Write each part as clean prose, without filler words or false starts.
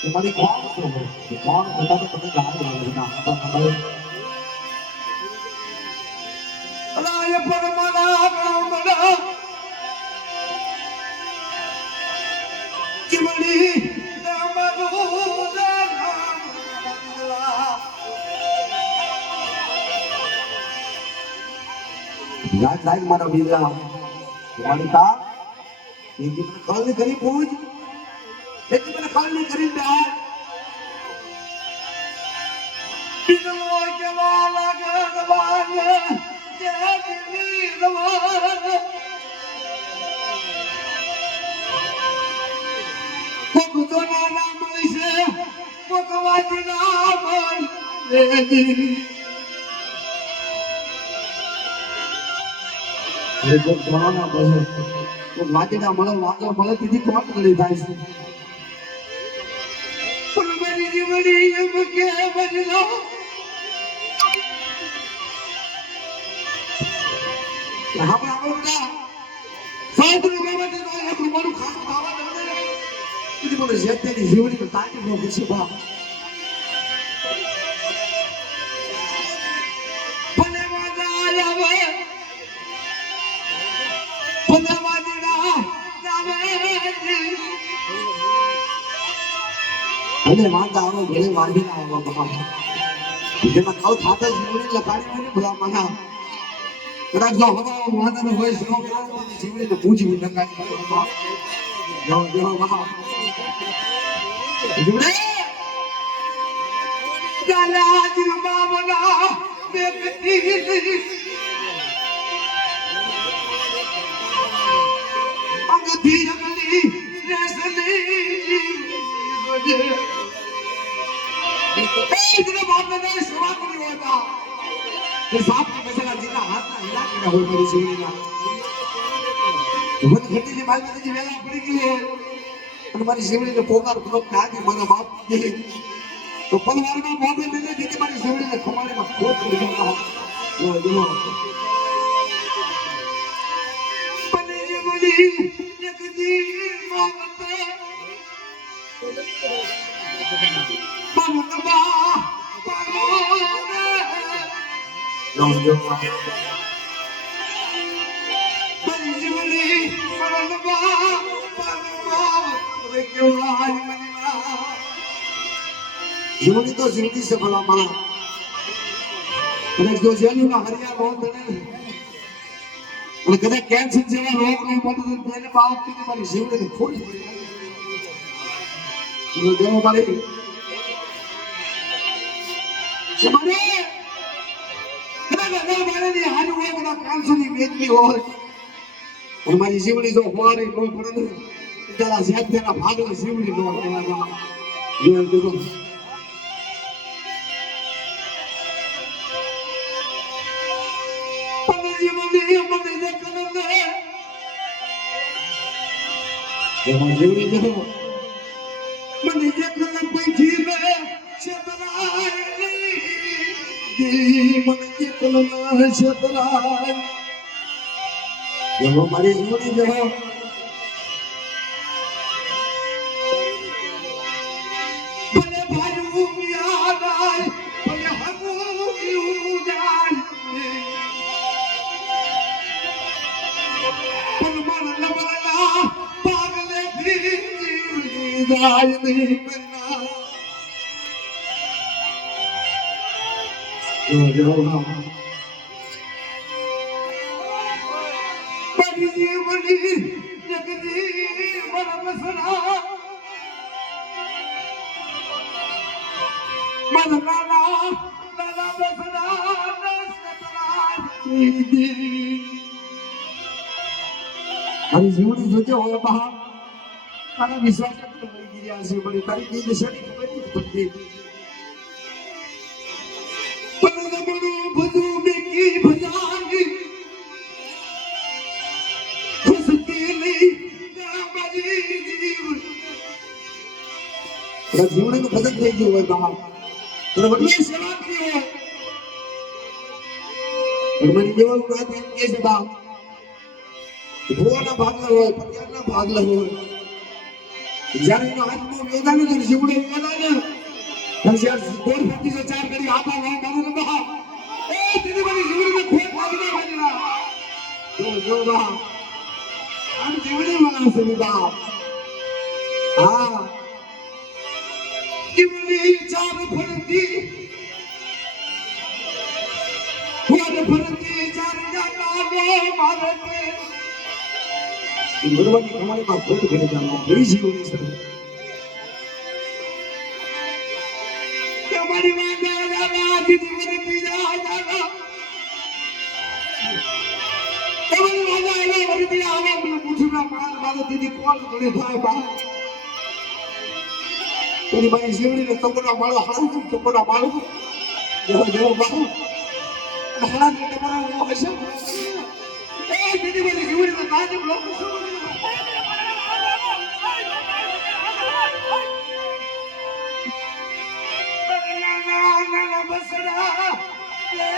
તમારી કોણ છે કોણ બધા તો તમે જાણ લાગે ના ખબર અલાય પરમાના રામના જીવની નામનું નામ યાદ લાગ મારા બીજા વાલિકા એ કે ખાલી કરી પૂજ એક મને ખાલી કરી દે બિનલો કે વાલા ગવાને જે દિલી દવાને કોક ના મળી છે કોક વાજી ના મળી એ કોક જવાના બોલે કોક વાજી ના મળે વાજો મળે દીદી કોણ કરી થાય છે જીવડી એમ કે બદલો આપણે આપણા સાધુ બાબાજી નો આપણું મોડું ખાતું ખાવા દે તું મને જેતેની જીવડી નો તાકી નો ખુશી બા ભલે વાજા આવે ભલે વાજડા આવે ભલે વાંધા આવો ભલે વાંધી ના આવો બાપા જેમાં ખાવ ખાતા જીવડી લખાડી હોય ને ભલા મના કદાચ જો હવા વાંધા હોય શ્રોક જીવડીને પૂછવી લખાડી જો જો બાપા જીવડે ગાલા જીવા બના બેકતી અંગધી રગલી રેસલી इतने बात में मैंने सेवा करी होगा ये सांप का पैसा जितना हाथ ना हिला के हो मेरी जीवनी का वो खेती की बात में जी वेला पड़ी गई है और हमारी जीवनी ने पोकार को क्या कि मेरा बाप ये तो परिवार में मौके मिले दी कि हमारी जीवनी ने खमाने में खोट कर दिया जो बने जीवनी एक जी मांगते जीवनी तो जिंदगी से भला माना जो जेल का हरिया बहुत है कदे कैंसर जेवा रोग नहीं पड़ता तो तेरे बाप की तुम्हारी जीवनी ने खोज जो देव मारे मारे कदा कदा मारे ने हाजू हो कदा कैंसर ની વેદની હોય और मारी जीवनी जो हमारी नो पड़े तेरा सेहत तेरा भागला जीवनी नो कहेगा ये देखो पने जीवनी मने देखने में ये जीवनी देखो मने देखने बैठी में छतराई दी मने देखने छतराई ये हमारी जीवनी जो है भले भालू याद आए भले हमू जान पर मन लबला पागले भी जाय नहीं करना जो जीवनी जगदी बरमसना मनना लला बसना नसतरा दी हरी जीवनी सोचे हो बहा तारा विश्वास करते हो गिरिया से बड़ी तारी नींद शरीर को बनती पर बड़ो भजू में की भजानी जीवन को भजन થઈ ગયું હોય બહાર તો વડલી સેવા કરી હોય હનુમાનજી દેવલ વાત એમ કે છે બાપ ભુવાના ભાગલા હોય પટિયારના ભાગલા હોય જ્યારે એનો હાથમાં મેદાન હતું જીવડે મેદાન ત્યારે ગોળ ફરતી છે ચાર કરી આપા ના મારું બા એ દીદી બની જીવડીને ખોટ લાગી ના જો બા આમ જીવડી વાળા છે બાપ હા જીવડી ચાર ફરતી ખોટ ફરતી ચાર જાના મારતે ભગવાનની કમાણીમાં ખોટ ઘડે જાણવા એ જીવની છે તમારી વાંધા જાના દીદી મને બીજા જાના તમારી વાંધા એવા વરદી આવા મને પૂછુના માલ મારો દીદી કોણ ઘડે થાય બા તેની મારી જીવડીને તકોના માળો હારું તકોના માળો જેવો બા હાલા કે તમારા હશે એ દીદી મને જીવડીને તાજબ લોકો બસરા લે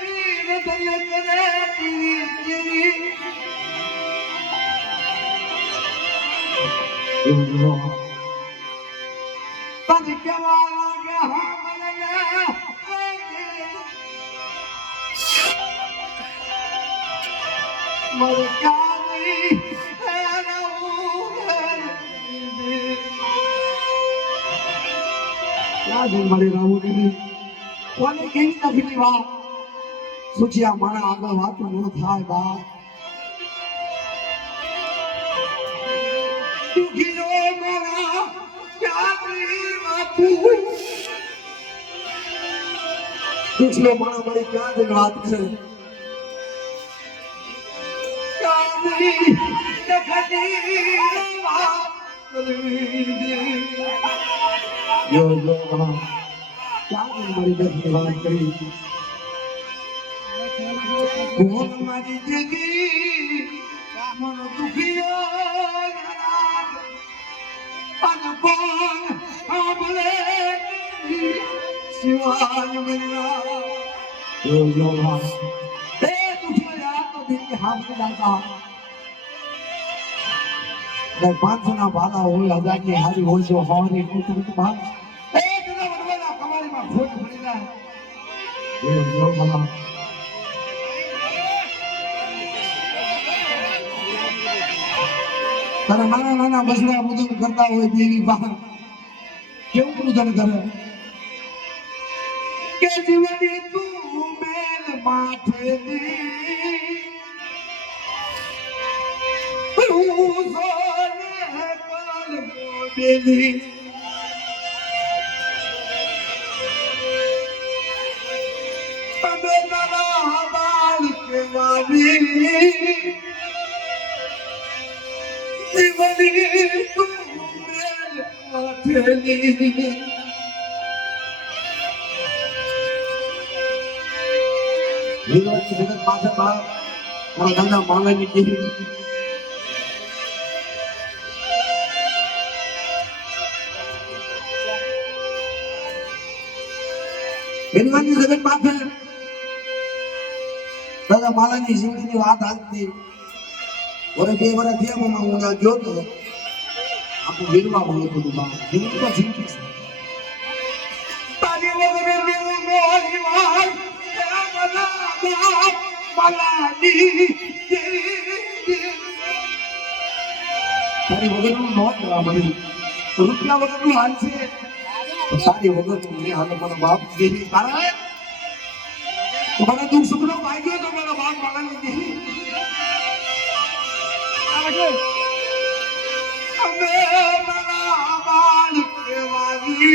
વીર દલ કરે તીરી તને કેવા લાગે હા મને મર કાની રાજ મારી રામુ દીદી કોને કેવી તકલીફ આ સુચિયા મારા આગળ વાતો ન થાય બા દુખીનો મારા ક્યાંથી બાપુ દુખીનો મારા મારી ક્યાં વાત છે કાની નખની વાત yo ક્યાં મારી દર્દ વાત કરી કોણ મારી જગી મન દુખિયો અન કોણ આમલે શિવાય મના yo એ દુખિયા તો દિલ હાથ જાતા ને 500 ના ભાડા હોય 1000 ની હારી હોય તો હવારી કોટું ભાગ એ તને વડવાના કમાણીમાં ખોટ પડી જાય જો મામા તારા નાના નાના બસડા પૂજન કરતા હોય દેવી બહાર કેવું પૂજન કરે કે જીવની તું મેલ માથેલી બેલી અમે તારા બાલ કેવાની જીવની તું મેલ માથેલી જગત માથે બા મારા દાદા માવાની કેવી બેનવાની જગત માથે દાદા માલાની જીવડીની વાત હાલતી ઓરે 2 વર્ષ થયા મામા હું ના ગયો તો આખું વીરવા બોલું હતું બા જીવડી તો જીવતી છે તારી વગર મેં મોરી વાર માલાની તારી વગરનું ન કરવા મળી રૂપિયા વગરનું હાલ છે તારી વગર તું નહીં હાલો મારો બાપ દેવી તારા મારા દુઃખ સુખનો ભાગ્યો તો મારા બાપ મારા દેવી અમે મારા બાળ કેવાની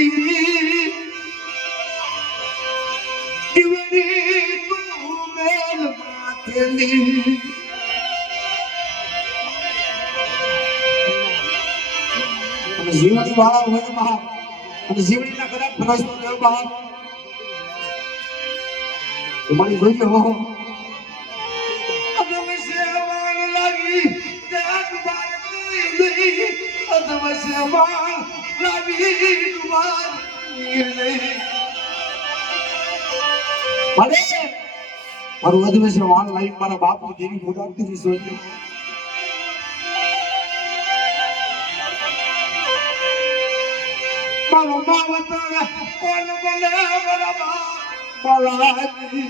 જીવની તું મેલ માથેલી જીવની વાળા હોય મહા અને જીવડીના કદાચ પ્રશ્નો લેવ બહાર તમારી જોઈએ હો અદમ સેવા લાગી ત્યાં બાર નહીં અદમ સેવા લાગી બાર มาดิ મારું અધિવેશન વાળ લાવી મારા બાપુ જેવી બોલાવતી હતી સોજો મારો માવતર કોણ બોલે મારા બાપ બાલાજી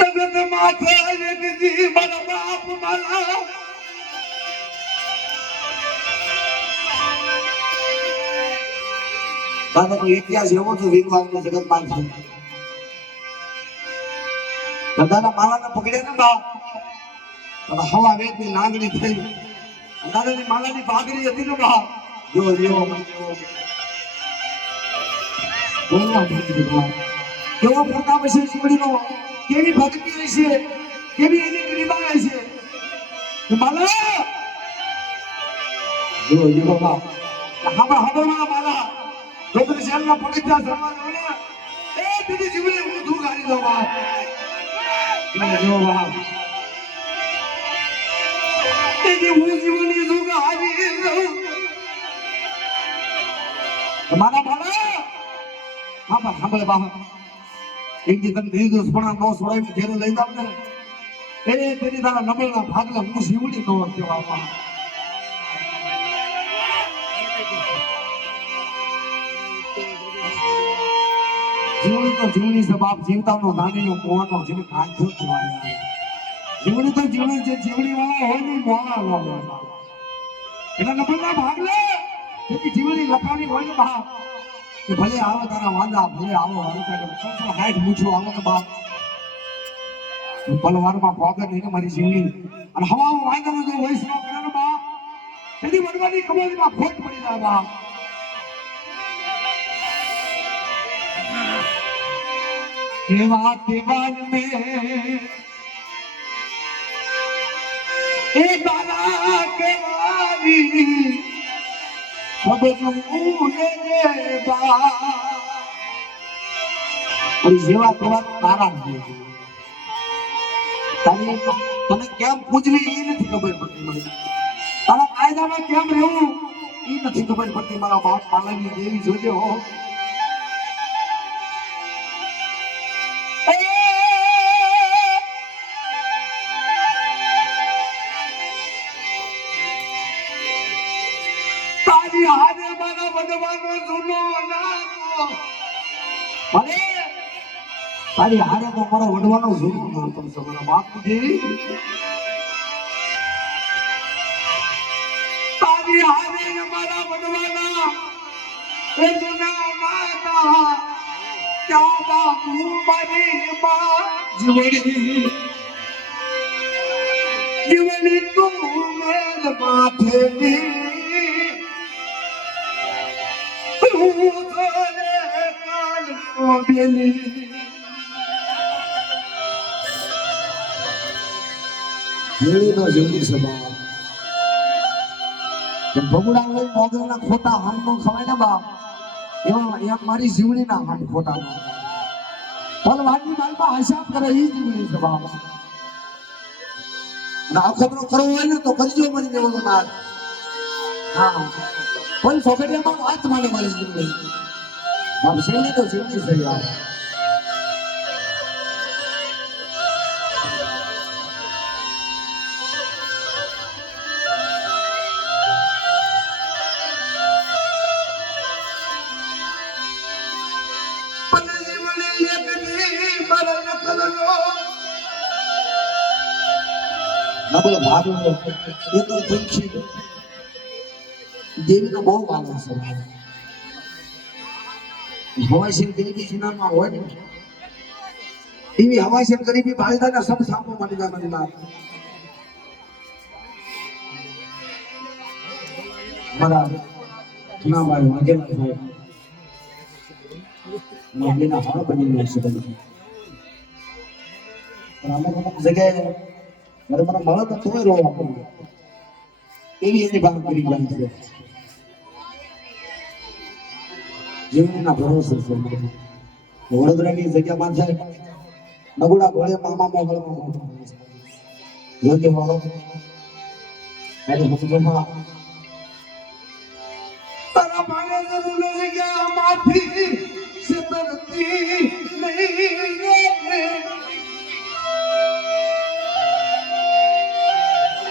જગત માથે જગતી મારા બાપ માલા દાદાનો ઇતિહાસ એવો છે વિદ્વાનનો જગતમાં છે દાદાના માલાને પકડ્યા ને બા અને હવા વેદની લાગણી થઈ દાદાની માલાની પાઘડી હતી ને બા જો કેવો પ્રતાપ હશે શિવડીનો કેવી ભક્તિ હશે કેવી એની કૃપા હશે માલા જો બા હા માલા ડોક્ટર શેરના પગથિયા ચડવા દો એ દીદી જીવને હું ધૂ ગાડી દો બાપ જો બાપ દીદી હું જીવની ધૂ ગાડી દઉં મારા બાલા હા બા સાંભળે બાપ એક દી તને દીદી દુશ્મણા નો છોડાવી ઘેરે લઈ જાવ ને એ તેની તારા નબળના ભાગલા હું જીવની નો કેવા બાપ જીવણી તો જીવણી છે બાપ જીવતાનો દાનીનો મોહનો જેને કાંઠો કહેવાય જીવણી તો જીવણી છે જીવણી વાળા હોય ને મોહના નો એના નબળના ભાગલે જેથી જીવણી લખાણી હોય ને બાપ કે ભલે આવો તારા વાંદા ભલે આવો હલકા હાઈટ મૂછો આવો ને બાપ પલવારમાં પોગર નહીં મારી જીવણી અને હવામાં વાંદાનો જો વૈષ્ણવ કરે ને બાપ એની વડવાની કમાણીમાં ખોટ પડી જાય બાપ કેવા કેવાન મે એ બાલા કેવારી સબનું લે બા અને જેવા કેવા તારા તારી તને કેમ પૂજવી એ નથી ખબર પડતી મને તારા કાયદામાં કેમ રહેવું એ નથી ખબર પડતી મારા બાપ પાલનની દેવી જોજો હો તારી હારે તો મારો વડવાનો જૂનો નામ છે મારા બાપજી તારી હારે મારા વડવાના એ જૂના માતા ક્યાં બાપુ મારી માં જીવડી જીવડી તું મેલ માથેની ભગુડા ખોટા હમ નો ખવાય ને બાપ એવા એક મારી જીવડી ના હમ ખોટા પલ વાટની બાલમાં હિસાબ કરે એ જીવડી છે બાપ અને આ ખોટો કરવો હોય ને તો કરજો મરી દેવાનો ના હા કોઈ ફોકટિયામાં વાત માને મારી જીવડી બાપ શેલી તો જીવડી છે યાર નબળ ભાગો એ તો પંખી દેવી તો બહુ વાલો છે હવાશીન ગરીબી સિનામાં હોય ને એવી હવાશીન ગરીબી ભાઈદાના સબ સામો મળી જાય મને વાત મારા ના ભાઈ વાગેલા ભાઈ મહિના હાર બની ગયો છે પણ અમુક જગ્યાએ મારે મને મળે તો તોય રોવા પડે એવી એની ભાગ કરી જાય છે જીવનના ભરોસે છે વડોદરાની જગ્યામાં છે નગુડા ઘોડે મામા મોગળમાં યોગ્ય વાળો અરે સમજોમાં તારા ભાગે જરૂર નથી કે આમાંથી છેતરતી નહીં રે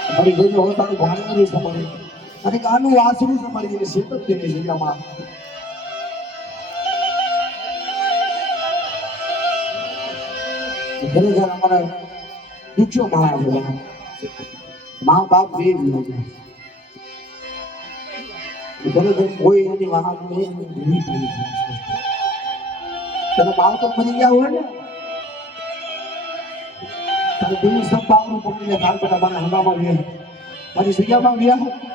મારી જોજો હવે તારું ભાણું નહીં સમજે અને આનું વાસણું સમજી ગયું છેતરતી નહીં જગ્યામાં ખરેખર અમારા દુખ્યો માણસ છે મા બાપ બે જ ખરેખર કોઈ એની વાત નહીં તને માવતર બની ગયા હોય ને તારે દિલ્હી સબ બાપનું પકડીને કાલ પેલા મારા હંગામાં રહે મારી જગ્યામાં રહ્યા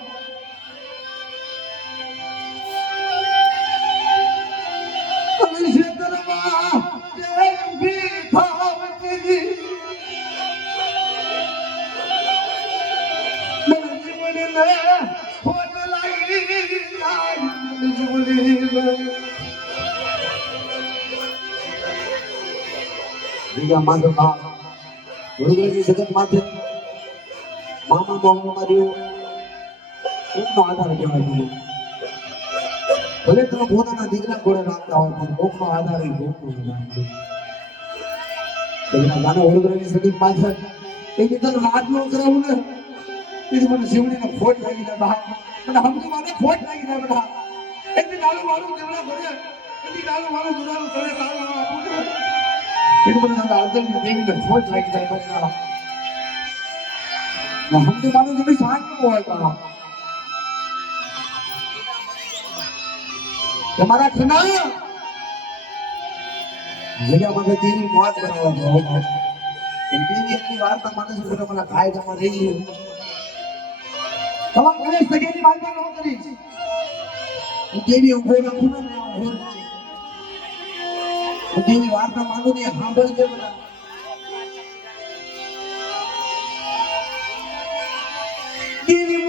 વડોદરાની જગત માથે મામા મોહમ્મદ માર્યો કોકનો આધાર કહેવાય ભલે તમે પોતાના દીકરા ઘોડે રાખતા હોય પણ કોકનો આધાર એ કોકનો નાના વડોદરાની જગત માથે એ તને રાત નો કરાવું ને એ મને જીવણીને ખોટ લાગી જાય બહાર અને હમણાં મને ખોટ લાગી જાય બધા એટલી ડાલું મારું જીવડા ભરે એટલી ડાલું મારું દુરાનું કરે તારું આપું એટલે મને આદરની દેવીને ખોટ લાગી જાય બચના હમણાં મારું જમી શાંત ન હોય પણ તમારા ખના જગ્યામાં દેવી મોત બનાવવા જાઓ દેવી એટલી વાર્તા માને છે કે મને કાયદામાં રહી ગયું તમામ ગણેશ સગેની વાર્તા ન કરી દેવી ઉભો રાખું ને દેવી વાર્તા માનું ને સાંભળજે બધા દેવી